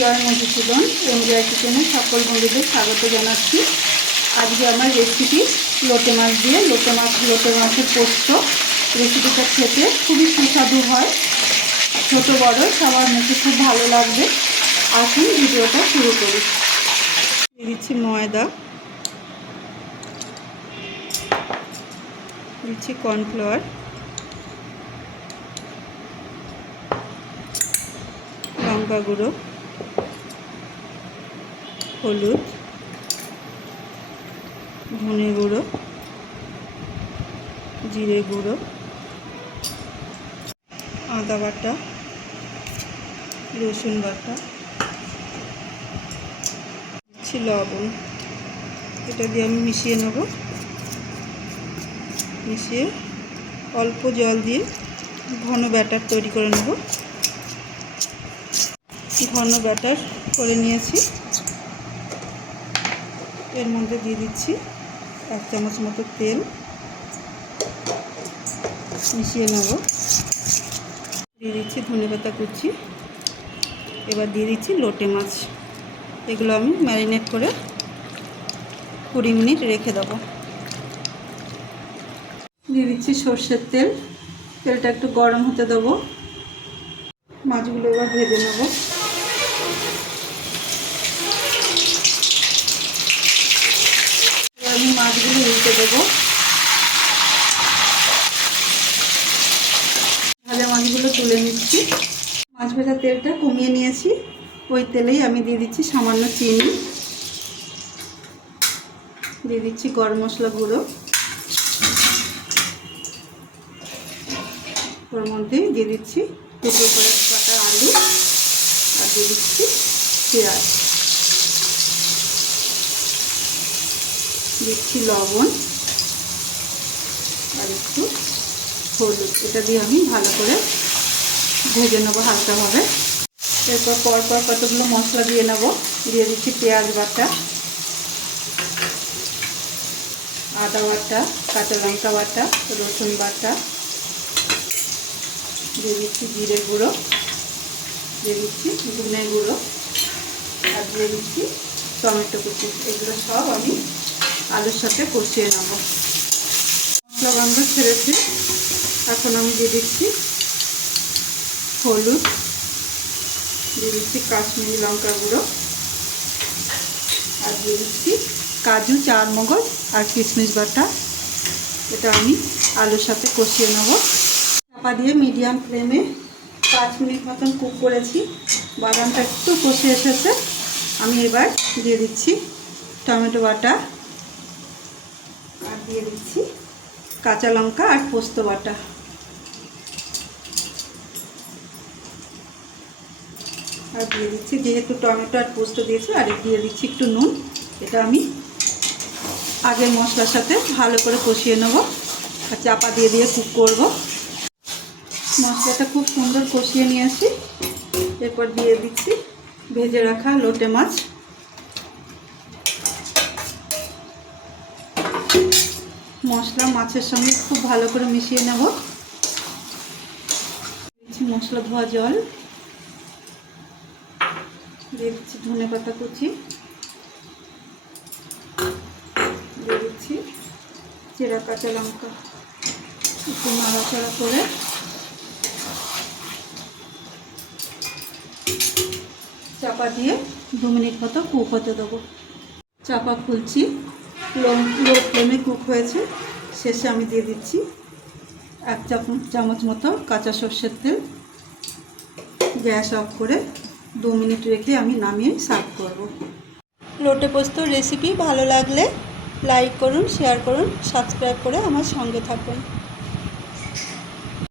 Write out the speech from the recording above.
জয় Madhusudan MgI কিচেনে সকল বন্ধুদের স্বাগত জানাচ্ছি। আজকে আমার রেসিপি লোটে মাছ দিয়ে। লোটে মাছ, লোটে মাছের পোস্ত। রেসিপিটা খেতে খুবই সুস্বাদু হয়। ছোট, বড়, সবার মুখে খুব ভালো লাগবে। আসুন ভিডিওটা শুরু করি। দিয়ে দিচ্ছি ময়দা। দিচ্ছি কর্নফ্লাওয়ার লঙ্কা গুঁড়ো। হলুদ, ধনে গুঁড়ো, জিরে গুঁড়ো, আদা বাটা, রসুন বাটা, দিচ্ছি লবণ। এটা দিয়ে আমি মিশিয়ে নেব। মিশিয়ে অল্প জল দিয়ে ঘন ব্যাটার তৈরি করে নেব। ঘন ব্যাটার করে নিয়েছি। এর মধ্যে দিয়ে দিচ্ছি এক চামচ মতো তেল। মিশিয়ে নেব। দিয়ে দিচ্ছি ধনে পাতা কুচি। এবার দিয়ে দিচ্ছি লোটে মাছ। এগুলো আমি ম্যারিনেট করে কুড়ি মিনিট রেখে দেবো। দিয়ে দিচ্ছি সর্ষের তেল। তেলটা একটু গরম হতে দেবো। মাছগুলো এবার ভেজে নেব এবার আমি মাছগুলো উল্টে দেবো ভাজা মাছগুলো তুলে নিচ্ছি। মাছ ভাজা তেলটা কমিয়ে নিয়েছি। ওই তেলেই আমি দিয়ে দিচ্ছি সামান্য চিনি। দিয়ে দিচ্ছি গরম মশলা গুঁড়ো। ওর মধ্যে দিয়ে দিচ্ছি টুকরো করে কাটা আলু। আর দিয়ে দিচ্ছি পেঁয়াজ। দিচ্ছি লবণ। আর একটু হলুদ। এটা দিয়ে আমি ভালো করে ভেজে নেব হালকাভাবে। এরপর পরপর কতগুলো মশলা দিয়ে নেব। দিয়ে দিচ্ছি পেঁয়াজ বাটা, আদা বাটা, কাঁচা লঙ্কা বাটা, রসুন বাটা। দিয়ে দিচ্ছি জিরে গুঁড়ো, দিয়ে দিচ্ছি ধনে গুঁড়ো, আর দিয়ে দিচ্ছি টমেটো কুচি। এগুলো সব আমি আলুর সাথে কষিয়ে নেব। মশলা গন্ধ ছেড়েছি। এখন আমি দিয়ে দিচ্ছি হলুদ, দিয়ে দিচ্ছি কাশ্মীরি লঙ্কা গুঁড়ো, আর দিয়ে দিচ্ছি কাজু চার মগজ আর কিশমিশ বাটা। এটা আমি আলুর সাথে কষিয়ে নেব। চাপা দিয়ে মিডিয়াম ফ্লেমে পাঁচ মিনিট মতন কুক করেছি। বাদামটা একটু কষে এসেছে। আমি এবার দিয়ে দিচ্ছি টমেটো বাটা, আর দিয়ে দিচ্ছি কাঁচা লঙ্কা আর পোস্ত বাটা। আর দিয়ে দিচ্ছি, যেহেতু টমেটো আর পোস্ত দিয়েছি, আর দিয়ে দিচ্ছি একটু নুন। এটা আমি আগের মশলার সাথে ভালো করে কষিয়ে নেব আর চাপা দিয়ে দিয়ে কুক করব। মশলাটা খুব সুন্দর কষিয়ে নিয়েছি এরপর দিয়ে দিচ্ছি ভেজে রাখা লোটে মাছ। মশলা মাছের সঙ্গে খুব ভালো করে মিশিয়ে নেব। মশলা ধোয়া জল। দিয়ে দিচ্ছি ধনে পাতা কুচি। দিয়ে দিচ্ছি চেরা কাঁচা লঙ্কা। একটু নাড়াচাড়া করে। চাপা দিয়ে দু মিনিট মতো কুক হতে দেবো। চাপা খুলছি। লো ফ্লেমে কুক হয়েছে। শেষে আমি দিয়ে দিচ্ছি এক চামচ মতো কাঁচা সর্ষের তেল। গ্যাস অফ করে দু মিনিট রেখে আমি নামিয়ে সার্ভ করব। লোটে পোস্ত রেসিপি ভালো লাগলে লাইক করুন শেয়ার করুন সাবস্ক্রাইব করে আমার সঙ্গে থাকুন।